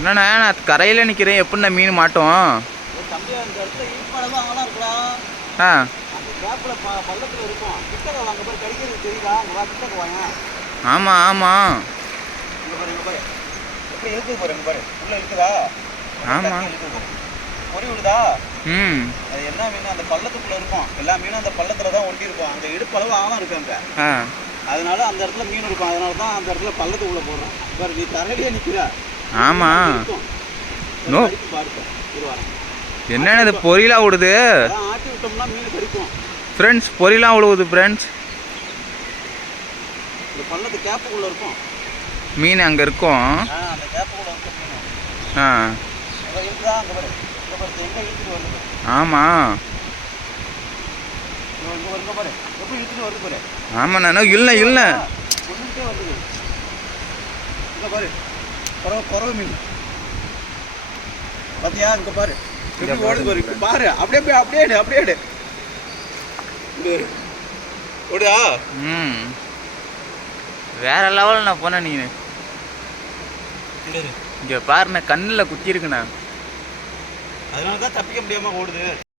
என்னண்ணா நான் கரையில் நிற்கிறேன், எப்படிண்ணா மீன் மாட்டோம்? ஆ ஆமாம் ஆமாம் ஆமாம். பொறி விடுதா? ம். அது என்ன மீன் அந்த பள்ளத்துக்குள்ள இருக்கும். எல்லா மீனும் அந்த பள்ளத்துல தான் ஒட்டி இருக்கும். அங்க இடுப்பளவு ஆழம் இருக்கு அங்க. அதனால அந்த இடத்துல மீன் இருக்கும். அதனால தான் அந்த இடத்துல பள்ளத்துக்குள்ள போடுறோம். பாரு நீ தரையிலேயே நிக்கிற. ஆமா. நோ. என்னன்னு இது பொரியலா விடுது? ஆட்டி விட்டோம்னா மீன் கடிக்கும். ஃப்ரெண்ட்ஸ் பொரியலா விழுவுது ஃப்ரெண்ட்ஸ். இந்த பள்ளத்து கேப்புக்குள்ள இருக்கும். மீன் அங்க இருக்கும். அந்த கேப்புக்குள்ள இருக்கும் மீன். அங்க இருக்குதா அங்க பாரு. இங்க பாரு எங்க இழுத்துட்டு வருது. ஆமா. இங்க பாரு. எப்படி இழுத்துட்டு வருது பாரு. ஆமா நானோ இல்ல இல்ல. ஒண்ணுட்டே வருது. இங்க பாரு. கொரவ மீன். பாத்தியா இங்க பாரு. எப்படி ஓடுது பாரு. இப்ப பாரு. அப்படியே எடு. இங்க ஓடுதா? வேற லெவல் நான் போனேன் நீ. இங்க பாருண்ணே கண்ணில் குத்தி இருக்குண்ணா. அதனால தான் தப்பிக்க முடியாம ஓடுது.